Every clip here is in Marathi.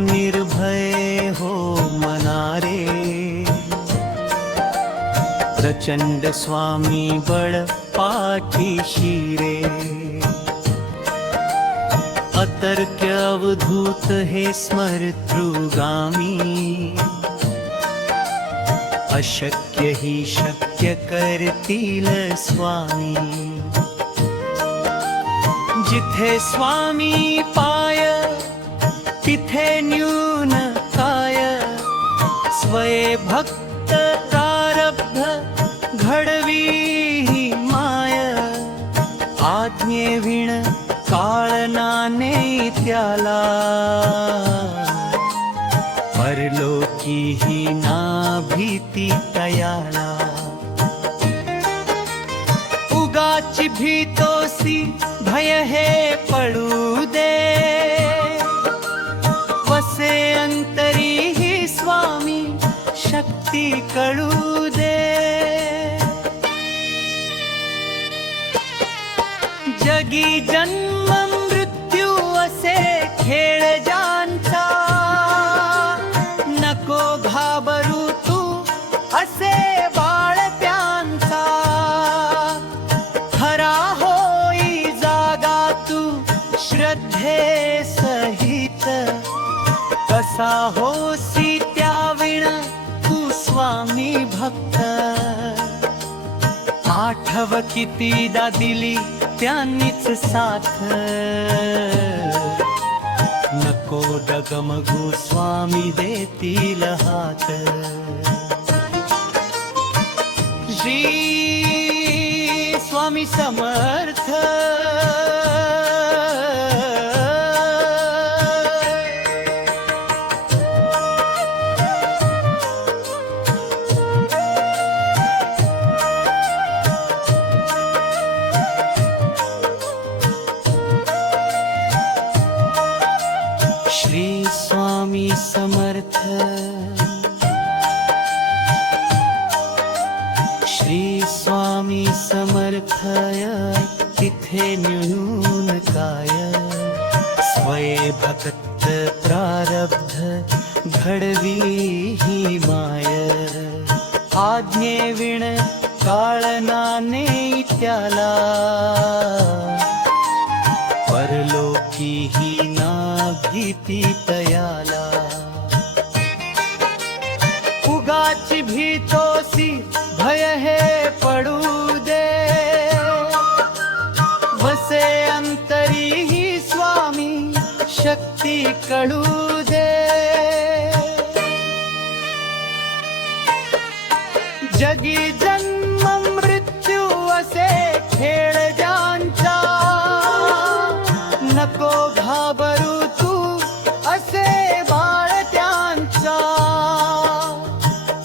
निर्भय हो मनारे, प्रचंड स्वामी बळ पाठीशी रे, अतर्क्य अवधूत हे स्मर्तृगामी, अशक्य ही शक्य करतील स्वामी, जिथे स्वामी पाय तिथे न्यून काय, स्वये भक्त प्रारब्ध घडवी ही माय, आज्ञेविण काळनाने त्याला, परलोकी ही ना भीती तयाला, उगाची भीतोसी भय हे पडू दे, वसे अंतरी ही स्वामी शक्ती कळू दे, जगी जन्म मृत्यू असे खेळ ज्यांचा, नको घाबरू तू असे बाळ त्यांचा, खरा होई जागा तू श्रद्धे सहित, कसा होसी त्याविण तू स्वामी भक्त, आठव कितीदा दिली त्यांनीच साथ, नको डगमगू स्वामी देतील हात, श्री स्वामी समर्थ. श्री स्वामी समर्थ, श्री स्वामी समर्थय, तिथे न्यून काय, स्वये भक्त प्रारब्ध घडवी ही माय, आज्ञेविण काळनाने त्याला, परलोकी ही ना भीती तयाला, उगाची भीतोसी भय हे पडू दे, वसे अंतरी ही स्वामी शक्ती कळू दे, जगी जन्म मृत्यू असे खेळ ज्यांचा, नको घाबरू तू असे बाळ त्यांचा,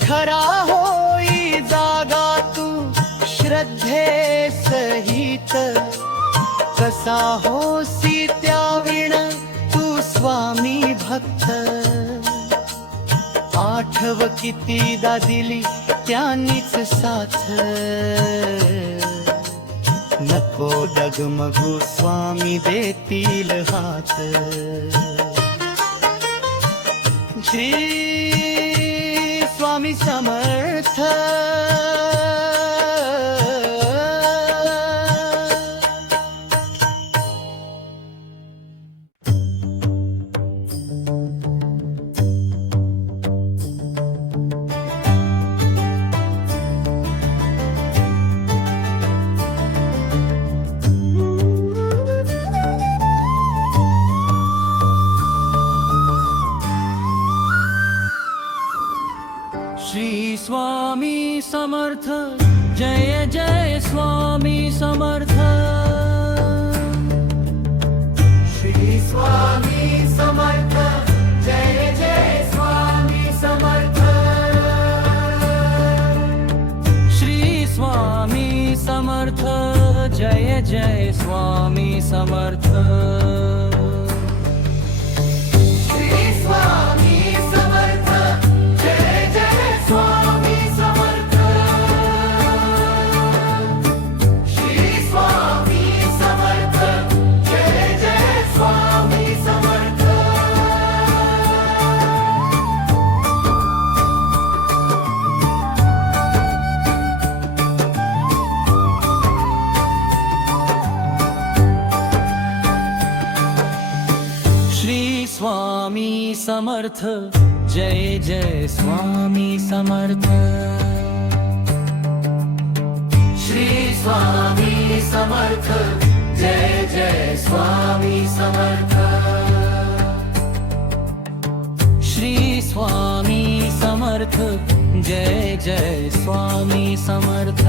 खरा होई जागा तू श्रद्धे सहित, कसा होसी त्याविण तू स्वामी भक्त, आठव कितीदा दिली त्यांनीच साथ, नको डगमगू स्वामी देतील हात, श्री स्वामी समर्थ. श्री स्वामी समर्थ, जय जय स्वामी समर्थ, श्री स्वामी समर्थ, जय जय स्वामी समर्थ, श्री स्वामी समर्थ, जय जय स्वामी समर्थ, श्री स्वामी समर्थ, जय जय स्वामी समर्थ, श्री स्वामी समर्थ, जय जय स्वामी समर्थ, समर्थ जय जय स्वामी समर्थ श्री स्वामी समर्थ जय जय स्वामी समर्थ श्री स्वामी समर्थ जय जय स्वामी समर्थ